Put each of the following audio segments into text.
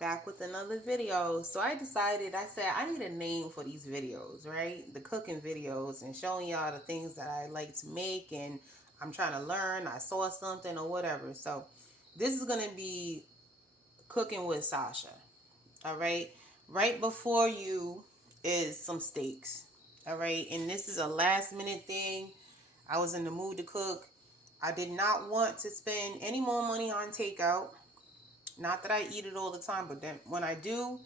Back with another video. So I decided, I said, I need a name for these videos, right? The cooking videos and showing y'all the things that I like to make and I'm trying to learn. I saw something or whatever. So this is going to be cooking with Sasha. All right. Right before you is some steaks. All right. And this is a last minute thing. I was in the mood to cook. I did not want to spend any more money on takeout. Not that I eat it all the time, but then when I do,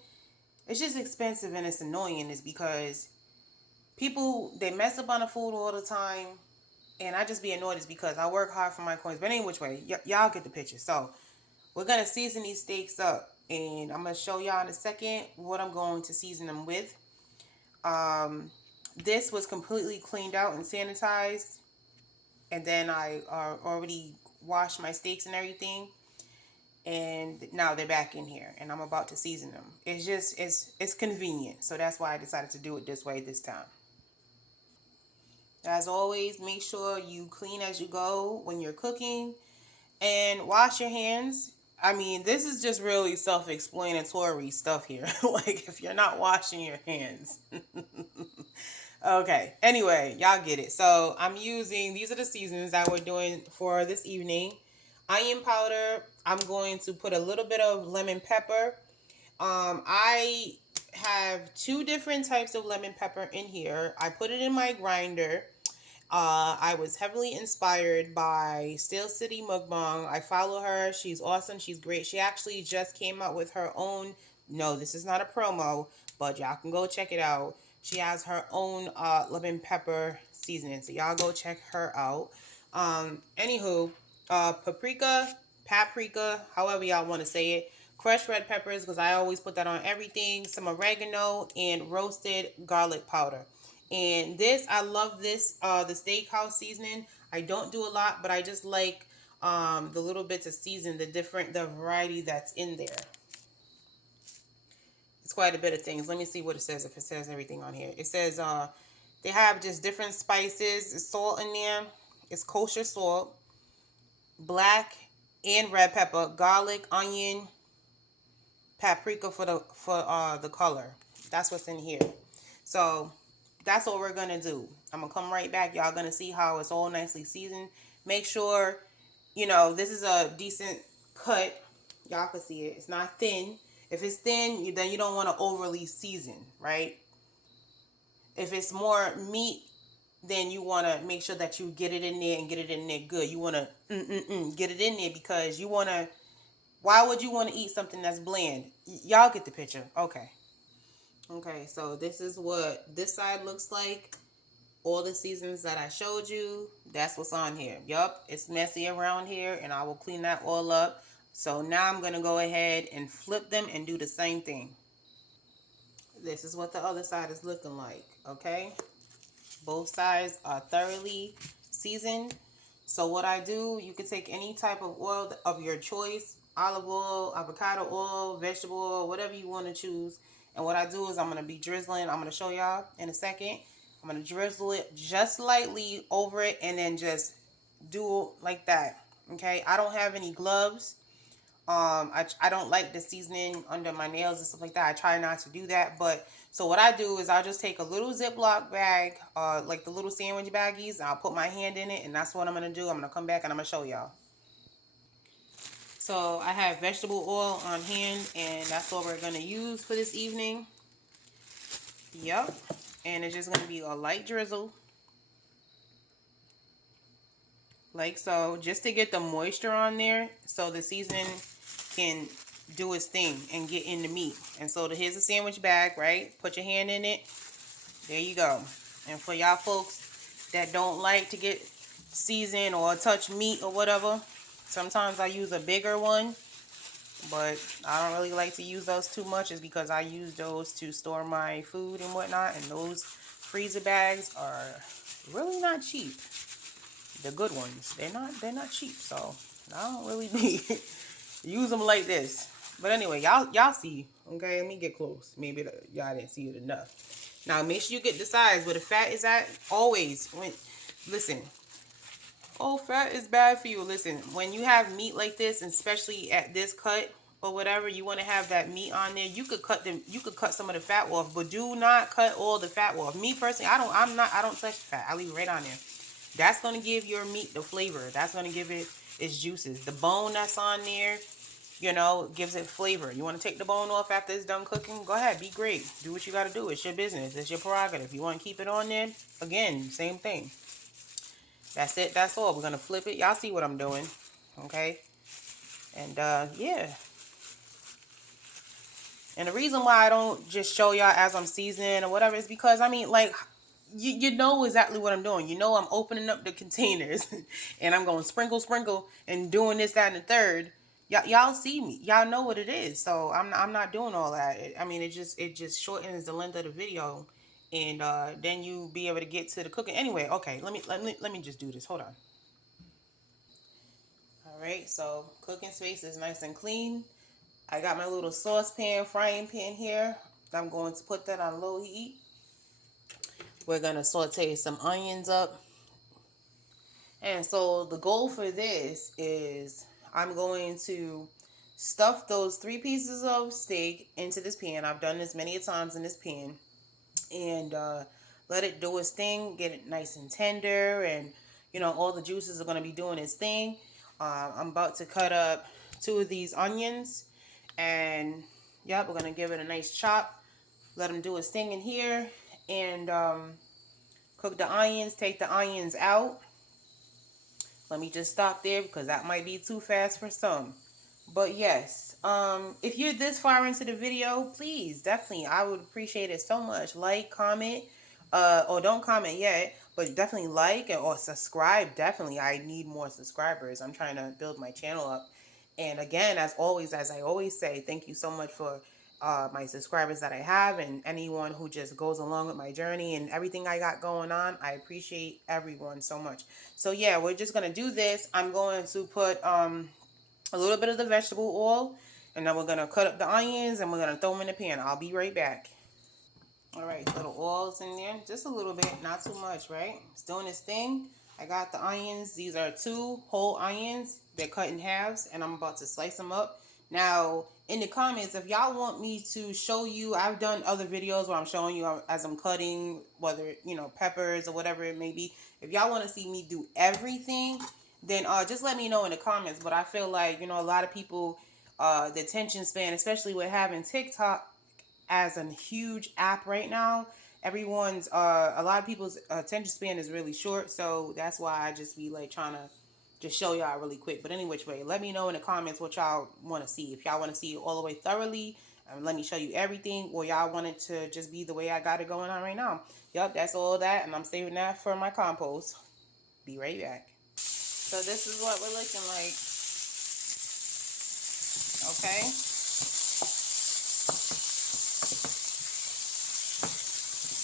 it's just expensive and it's annoying. Is because people they mess up on the food all the time, and I just be annoyed. Is because I work hard for my coins. But any which way, y'all get the picture. So we're gonna season these steaks up, and I'm gonna show y'all in a second what I'm going to season them with. This was completely cleaned out and sanitized, and then I already washed my steaks and everything. And now they're back in here and I'm about to season them. It's just it's convenient, so that's why I decided to do it this way this time. As always, make sure you clean as you go when you're cooking and wash your hands. I mean, this is just really self-explanatory stuff here. Like if you're not washing your hands. Okay, anyway, y'all get it. So I'm using, these are the seasonings that we're doing for this evening. Onion powder. I'm going to put a little bit of lemon pepper. I have two different types of lemon pepper in here. I put it in my grinder. I was heavily inspired by Steel City Mukbang. I follow her. She's awesome. She's great. She actually just came out with her own. No, this is not a promo, but y'all can go check it out. She has her own lemon pepper seasoning, so y'all go check her out. Anywho, paprika, however y'all want to say it. Crushed red peppers, because I always put that on everything. Some oregano and roasted garlic powder. And this, I love this, the steakhouse seasoning. I don't do a lot, but I just like the little bits of season, the variety that's in there. It's quite a bit of things. Let me see what it says, if it says everything on here. It says they have just different spices. There's salt in there. It's kosher salt, black and red pepper, garlic, onion, paprika for the color. That's what's in here. So that's what we're gonna do. I'm gonna come right back. Y'all gonna see how it's all nicely seasoned. Make sure this is a decent cut. Y'all can see it. It's not thin. If it's thin, then you don't want to overly season, right? If it's more meat, then you want to make sure that you get it in there and get it in there good. You want to get it in there because you want to. Why would you want to eat something that's bland? Y'all get the picture. Okay. Okay, so this is what this side looks like. All the seasons that I showed you, that's what's on here. Yup, it's messy around here, and I will clean that all up. So now I'm going to go ahead and flip them and do the same thing. This is what the other side is looking like, okay? Both sides are thoroughly seasoned. So what I do, you can take any type of oil of your choice, olive oil, avocado oil, vegetable oil, whatever you want to choose. And what I do is I'm going to be drizzling. I'm going to show y'all in a second. I'm going to drizzle it just lightly over it and then just do like that. Okay, I don't have any gloves. I don't like the seasoning under my nails and stuff like that. I try not to do that. But so what I do is I'll just take a little Ziploc bag, like the little sandwich baggies. And I'll put my hand in it, and that's what I'm going to do. I'm going to come back and I'm going to show y'all. So I have vegetable oil on hand, and that's what we're going to use for this evening. Yep. And it's just going to be a light drizzle. Like so, just to get the moisture on there so the seasoning can do its thing and get in the meat. And so here's a sandwich bag, right? Put your hand in it. There you go. And for y'all folks that don't like to get seasoned or touch meat or whatever, sometimes I use a bigger one, but I don't really like to use those too much. Is because I use those to store my food and whatnot, and those freezer bags are really not cheap. The good ones, they're not cheap, so I don't really be use them like this. But anyway, y'all see. Okay, let me get close. Maybe y'all didn't see it enough. Now make sure you get the size where the fat is at. Always listen. Oh, fat is bad for you. Listen, when you have meat like this, and especially at this cut, or whatever, you want to have that meat on there, you could cut some of the fat off, but do not cut all the fat off. Me personally, I don't touch the fat. I leave it right on there. That's going to give your meat the flavor. That's going to give it its juices. The bone that's on there, gives it flavor. You want to take the bone off after it's done cooking? Go ahead, be great. Do what you got to do. It's your business. It's your prerogative. You want to keep it on there? Again, same thing. That's it. That's all. We're going to flip it. Y'all see what I'm doing. Okay? And, yeah. And the reason why I don't just show y'all as I'm seasoning or whatever is because, I mean, like, you know exactly what I'm doing. You know I'm opening up the containers and I'm going sprinkle, and doing this, that, and the third. Y'all see me. Y'all know what it is. So I'm not doing all that. I mean, it just shortens the length of the video, and then you be able to get to the cooking. Anyway, okay, let me just do this. Hold on. All right, so cooking space is nice and clean. I got my little saucepan, frying pan here. I'm going to put that on low heat. We're going to saute some onions up. And so the goal for this is I'm going to stuff those 3 pieces of steak into this pan. I've done this many times in this pan. And let it do its thing, get it nice and tender, and all the juices are going to be doing its thing. I'm about to cut up 2 of these onions, and yep, we're going to give it a nice chop, let them do its thing in here, and cook the onions, take the onions out. Let me just stop there because that might be too fast for some. But yes, if you're this far into the video, please, definitely, I would appreciate it so much. Like, comment, or don't comment yet, but definitely like or subscribe. Definitely, I need more subscribers. I'm trying to build my channel up. And again, as I always say, thank you so much for my subscribers that I have, and anyone who just goes along with my journey and everything I got going on. I appreciate everyone so much. So yeah, we're just going to do this. I'm going to put a little bit of the vegetable oil, and then we're going to cut up the onions and we're going to throw them in the pan. I'll be right back. All right, little oils in there, just a little bit, not too much, right? It's doing its thing. I got the onions. These are 2 whole onions. They're cut in halves, and I'm about to slice them up. Now, in the comments, if y'all want me to show you, I've done other videos where I'm showing you as I'm cutting, whether, peppers or whatever it may be. If y'all want to see me do everything, then just let me know in the comments. But I feel like, a lot of people, the attention span, especially with having TikTok as a huge app right now, everyone's a lot of people's attention span is really short, so that's why I just be like trying to just show y'all really quick. But any which way, let me know in the comments what y'all want to see. If y'all want to see it all the way thoroughly, let me show you everything, or y'all want it to just be the way I got it going on right now. Yep, that's all that, and I'm saving that for my compost. Be right back. So this is what we're looking like. Okay.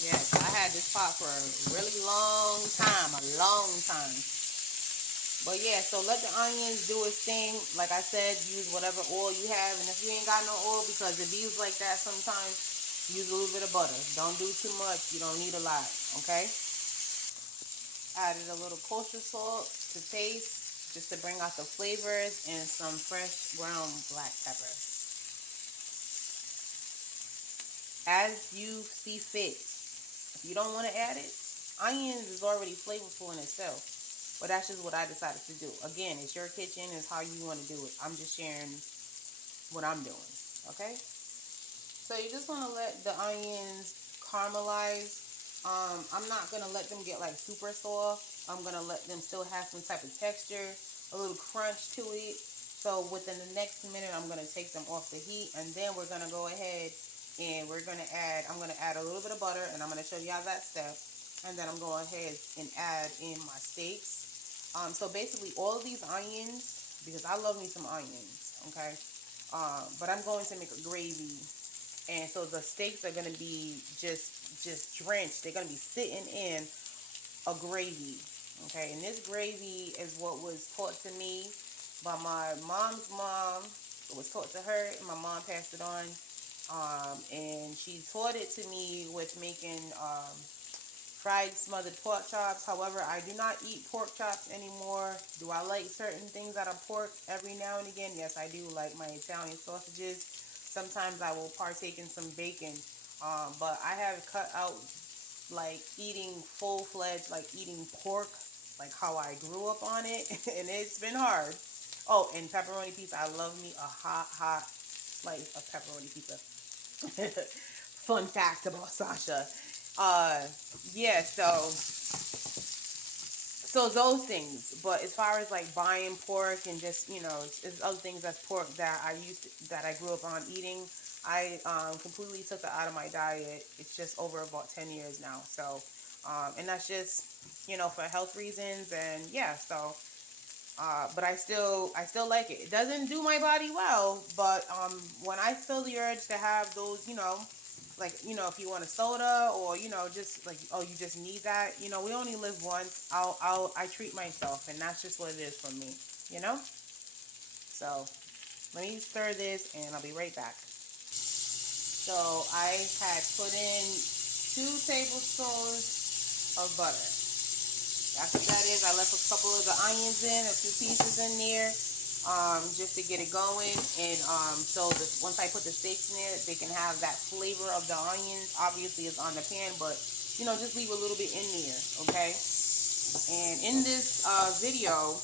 Yes, I had this pot for a really long time, But yeah, so let the onions do its thing. Like I said, use whatever oil you have. And if you ain't got no oil, because it be like that sometimes, use a little bit of butter. Don't do too much. You don't need a lot, okay? Added a little kosher salt to taste, just to bring out the flavors, and some fresh ground black pepper. As you see fit. If you don't want to add it, onions is already flavorful in itself. But that's just what I decided to do. Again, it's your kitchen. It's how you want to do it. I'm just sharing what I'm doing. Okay? So you just want to let the onions caramelize. I'm not going to let them get like super soft. I'm going to let them still have some type of texture, a little crunch to it. So within the next minute, I'm going to take them off the heat. And then we're going to go ahead and I'm going to add a little bit of butter. And I'm going to show y'all that step. And then I'm going ahead and add in my steaks. So basically all of these onions, because I love me some onions, okay? But I'm going to make a gravy. And so the steaks are going to be just drenched. They're going to be sitting in a gravy, okay? And this gravy is what was taught to me by my mom's mom. It was taught to her, and my mom passed it on. And she taught it to me with making fried smothered pork chops. However, I do not eat pork chops anymore. Do I like certain things out of pork every now and again? Yes, I do like my Italian sausages. Sometimes I will partake in some bacon. But I have cut out like eating full-fledged, like eating pork, like how I grew up on it, and it's been hard. Oh, and pepperoni pizza. I love me a hot slice of pepperoni pizza. Fun fact about Sasha. Uh, yeah, so those things. But as far as like buying pork and just it's other things that's pork that I grew up on eating. I completely took it out of my diet. It's just over about 10 years now. So, and that's just for health reasons and yeah. So, but I still like it. It doesn't do my body well, but when I feel the urge to have those, like if you want a soda or just like oh you just need that, we only live once. I treat myself, and that's just what it is for me, you know. So let me stir this, and I'll be right back. So I had put in 2 tablespoons of butter. That's what that is. I left a couple of the onions in, a few pieces in there, just to get it going. And so once I put the steaks in there, they can have that flavor of the onions. Obviously, it's on the pan, but just leave a little bit in there, okay? And in this video,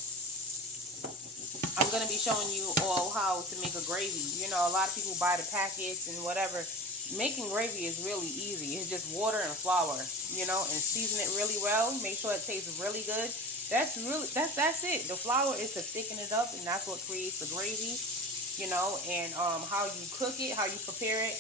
I'm gonna be showing you all how to make a gravy. A lot of people buy the packets and whatever. Making gravy is really easy. It's just water and flour, and season it really well. Make sure it tastes really good. That's it. The flour is to thicken it up, and that's what creates the gravy. And how you cook it, how you prepare it.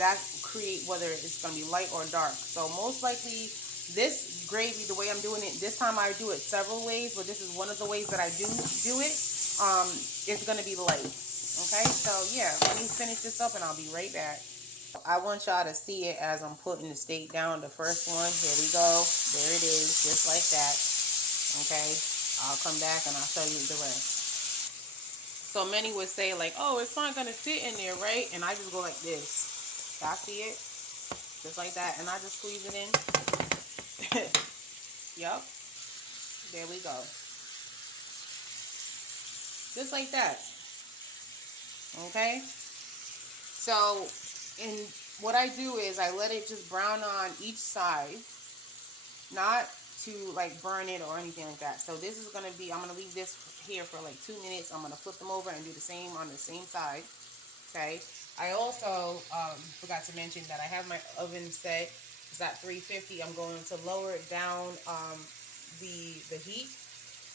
That create whether it's gonna be light or dark. So most likely this gravy, the way I'm doing it, this time I do it several ways, but this is one of the ways that I do it. It's gonna be light. Okay, so yeah, let me finish this up and I'll be right back. I want y'all to see it as I'm putting the steak down. The first one, here we go. There it is, just like that. Okay, I'll come back and I'll show you the rest. So many would say like, oh, it's not gonna fit in there, right? And I just go like this. Y'all see it? Just like that, and I just squeeze it in. Yep, there we go. Just like that. Okay, so and what I do is I let it just brown on each side, not to like burn it or anything like that. So this is gonna be, I'm gonna leave this here for like 2 minutes. I'm gonna flip them over and do the same on the same side. Okay, I also forgot to mention that I have my oven set. It's at 350. I'm going to lower it down the heat,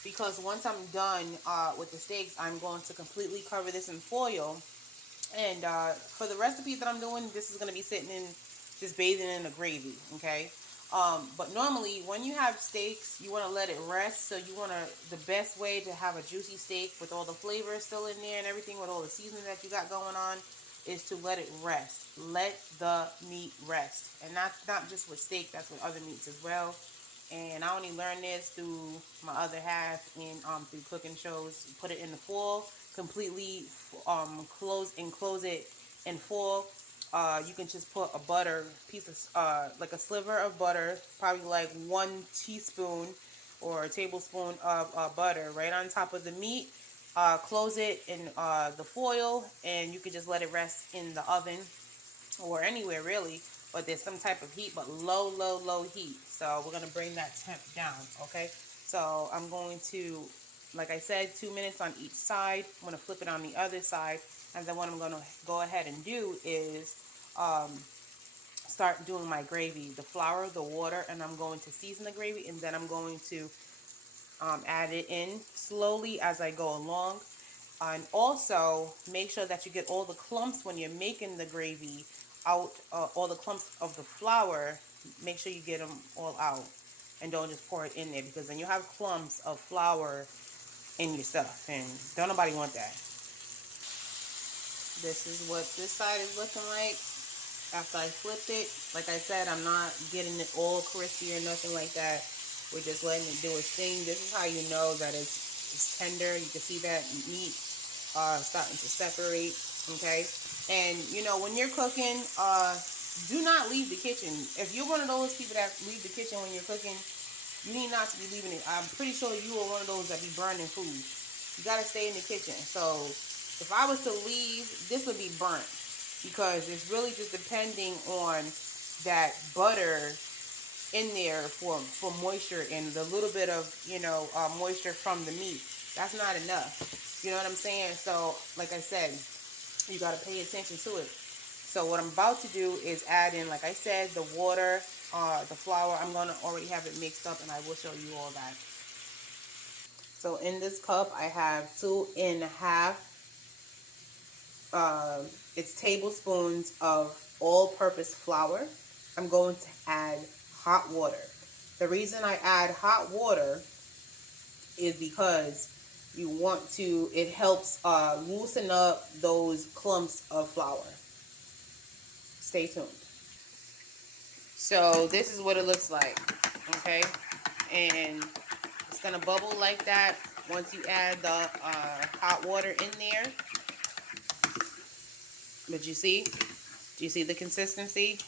because once I'm done with the steaks, I'm going to completely cover this in foil. And for the recipes that I'm doing, this is going to be sitting in, just bathing in the gravy, okay? But normally, when you have steaks, you want to let it rest. So you want to, the best way to have a juicy steak with all the flavor still in there and everything, with all the seasoning that you got going on, is to let it rest. Let the meat rest. And that's not just with steak, that's with other meats as well. And I only learned this through my other half in through cooking shows. Put it in the foil, completely close it in foil. You can just put a butter piece of like a sliver of butter, probably like 1 teaspoon or a tablespoon of butter right on top of the meat. Close it in the foil, and you can just let it rest in the oven or anywhere really, but there's some type of heat, but low heat. So we're gonna bring that temp down, okay? So I'm going to, like I said, 2 minutes on each side. I'm gonna flip it on the other side, and then what I'm gonna go ahead and do is start doing my gravy, the flour, the water, and I'm going to season the gravy, and then I'm going to add it in slowly as I go along. And also make sure that you get all the clumps when you're making the gravy out, all the clumps of the flour. Make sure you get them all out and don't just pour it in there, because then you have clumps of flour in your stuff, and don't nobody want that. This is what this side is looking like after I flipped it. Like I said, I'm not getting it all crispy or nothing like that. We're just letting it do its thing. This is how you know that it's tender. You can see that meat starting to separate, okay? And when you're cooking, do not leave the kitchen. If you're one of those people that leave the kitchen when you're cooking, you need not to be leaving it. I'm pretty sure you are one of those that be burning food. You gotta stay in the kitchen. So if I was to leave, this would be burnt because it's really just depending on that butter in there for moisture and the little bit of moisture from the meat. That's not enough. You know what I'm saying? So like I said, you got to pay attention to it. So what I'm about to do is add in, like I said, the water, the flour. I'm going to already have it mixed up and I will show you all that. So in this cup I have 2.5 it's tablespoons of all-purpose flour. I'm going to add hot water. The reason I add hot water is because it helps loosen up those clumps of flour. Stay tuned. So this is what it looks like, okay? And it's gonna bubble like that once you add the hot water in there. But you see? Do you see the consistency?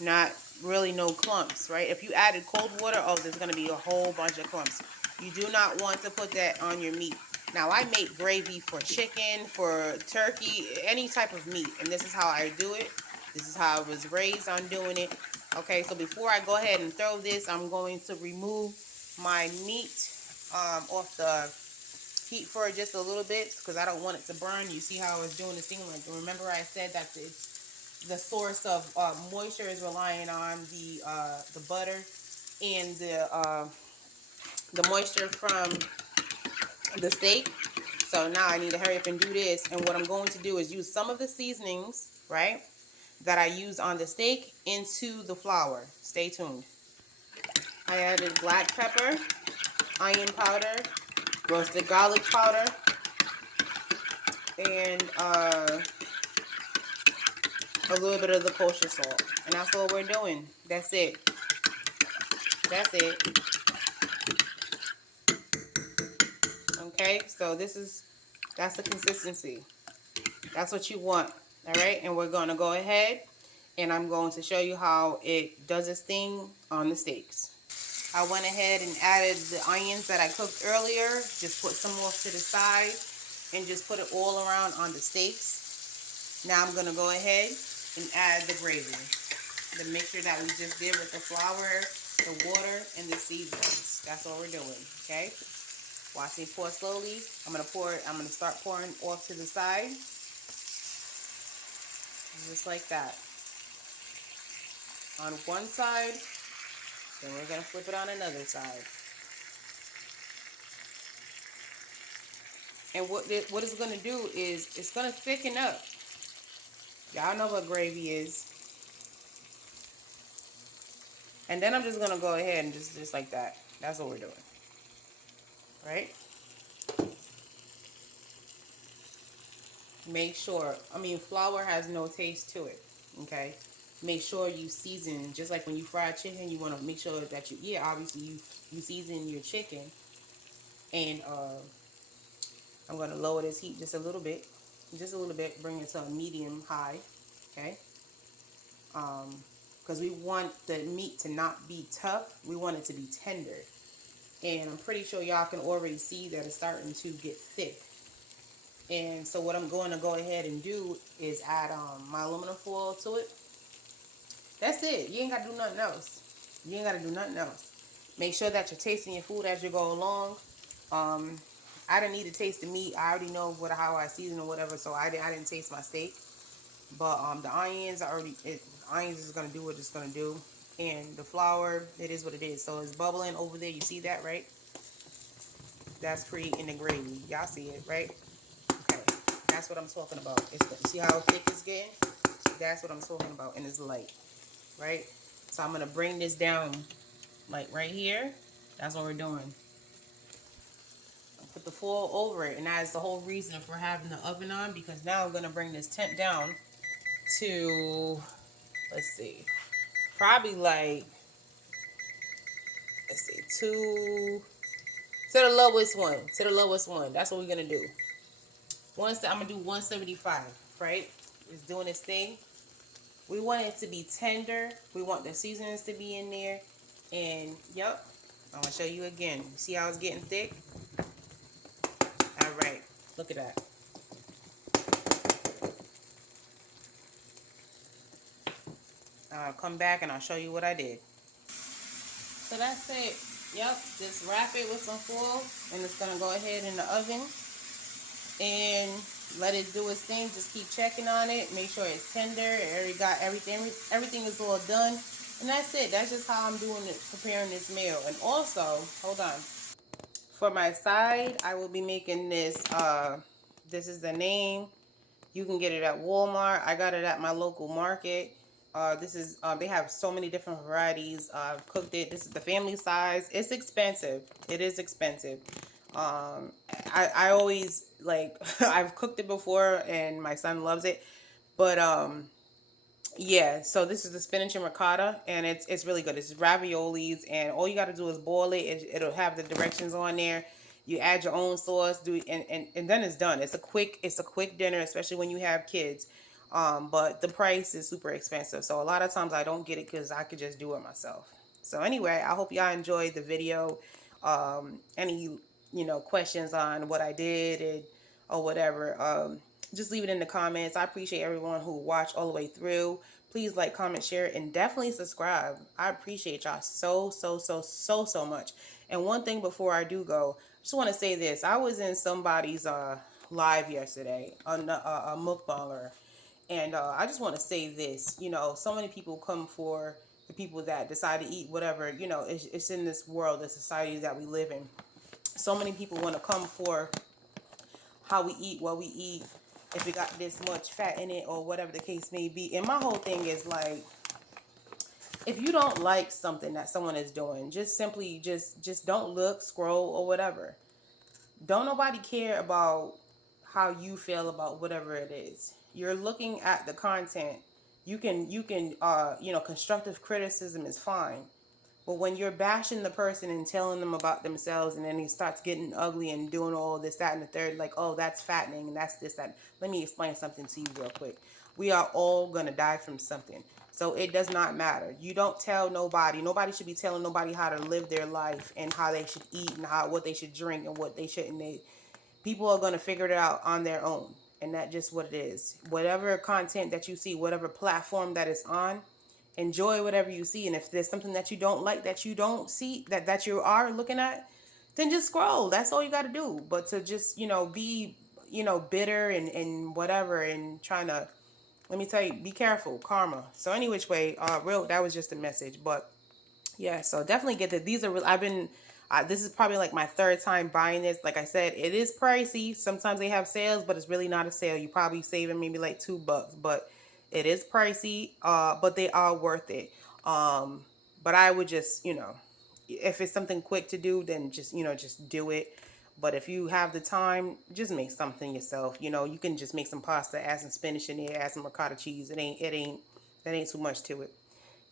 Not really no clumps, right? If you added cold water, oh, there's going to be a whole bunch of clumps. You do not want to put that on your meat. Now, I make gravy for chicken, for turkey, any type of meat. And this is how I do it. This is how I was raised on doing it. Okay, so before I go ahead and throw this, I'm going to remove my meat off the heat for just a little bit because I don't want it to burn. You see how I was doing this thing? Like, remember I said that the source of moisture is relying on the butter and the moisture from the steak. So now I need to hurry up and do this. And what I'm going to do is use some of the seasonings, right, that I use on the steak into the flour. Stay tuned. I added black pepper, onion powder, roasted garlic powder, and a little bit of the kosher salt. And that's all we're doing. That's it. That's it. Okay, so that's the consistency. That's what you want. All right, and we're going to go ahead and I'm going to show you how it does its thing on the steaks. I went ahead and added the onions that I cooked earlier. Just put some off to the side and just put it all around on the steaks. Now I'm going to go ahead and add the gravy. The mixture that we just did with the flour, the water, and the seasonings. That's all we're doing, okay? Watch me pour slowly. I'm going to start pouring off to the side. Just like that. On one side, then we're going to flip it on another side. And what it's going to do is it's going to thicken up. Y'all know what gravy is. And then I'm just going to go ahead and just like that. That's what we're doing. Right? Make sure, flour has no taste to it. Okay? Make sure you season, just like when you fry chicken, you want to make sure that obviously you season your chicken. And I'm going to lower this heat just a little bit, bring it to a medium high, okay? Because we want the meat to not be tough, we want it to be tender. And I'm pretty sure y'all can already see that it's starting to get thick. And so what I'm going to go ahead and do is add my aluminum foil to it. That's it. You ain't got to do nothing else. You ain't got to do nothing else. Make sure that you're tasting your food as you go along. I didn't need to taste the meat. I already know how I season or whatever, so I didn't taste my steak. But the onions, onions is going to do what it's going to do. And the flour, it is what it is. So it's bubbling over there. You see that, right? That's creating the gravy. Y'all see it, right? Okay. That's what I'm talking about. See how thick it's getting? That's what I'm talking about. And it's light, right? So I'm going to bring this down, like right here. That's what we're doing. Put the foil over it, and that is the whole reason for having the oven on, because now I'm going to bring this temp down to, let's see, probably like, let's see, to the lowest one. That's what we're going to do. I'm going to do 175, right? It's doing its thing. We want it to be tender. We want the seasonings to be in there. And, yep, I'm going to show you again. See how it's getting thick? All right. Look at that. I'll come back and I'll show you what I did. So that's it. Yep, just wrap it with some foil and it's going to go ahead in the oven and let it do its thing. Just keep checking on it. Make sure it's tender. It already got everything. Everything is all done. And that's it. That's just how I'm doing it, preparing this meal. And also, hold on. For my side, I will be making this. This is the name. You can get it at Walmart. I got it at my local market. This is they have so many different varieties. I've cooked it. This is the family size. It's expensive. It is expensive. I always like I've cooked it before and my son loves it. But yeah, so this is the spinach and ricotta, and it's really good. It's raviolis, and all you got to do is boil it. It'll have the directions on there. You add your own sauce, and then it's done. It's a quick dinner, especially when you have kids. But the price is super expensive, so a lot of times I don't get it because I could just do it myself. So anyway, I hope y'all enjoyed the video. Any questions on what I did or whatever, just leave it in the comments. I appreciate everyone who watched all the way through. Please like, comment, share, and definitely subscribe. I appreciate y'all so much. And one thing before I do go, I just want to say this. I was in somebody's live yesterday on a mukbanger, and I just want to say this. So many people come for the people that decide to eat whatever. It's in this world, the society that we live in. So many people want to come for how we eat, what we eat, if it got this much fat in it or whatever the case may be. And my whole thing is like, if you don't like something that someone is doing, just simply just don't look, scroll, or whatever. Don't nobody care about how you feel about whatever it is. You're looking at the content. Constructive criticism is fine. But when you're bashing the person and telling them about themselves, and then he starts getting ugly and doing all this, that, and the third, like, oh, that's fattening, and that's this, that. Let me explain something to you real quick. We are all going to die from something. So it does not matter. You don't tell nobody. Nobody should be telling nobody how to live their life and how they should eat and what they should drink and what they shouldn't eat. People are going to figure it out on their own. And that's just what it is. Whatever content that you see, whatever platform that it's on, enjoy whatever you see. And if there's something that you don't like, that you don't see, that you are looking at, then just scroll. That's all you got to do. But to just be bitter and whatever and trying to, let me tell you, be careful, karma. So any which way, that was just a message. But yeah, so definitely get that. These are real. This is probably like my third time buying this. Like I said, it is pricey. Sometimes they have sales, but it's really not a sale. You probably saving maybe like $2, but it is pricey. But they are worth it. But I would just, if it's something quick to do, then just do it. But if you have the time, just make something yourself. You can just make some pasta, add some spinach in there, add some ricotta cheese. That ain't too much to it.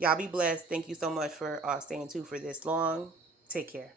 Y'all be blessed. Thank you so much for staying tuned for this long. Take care.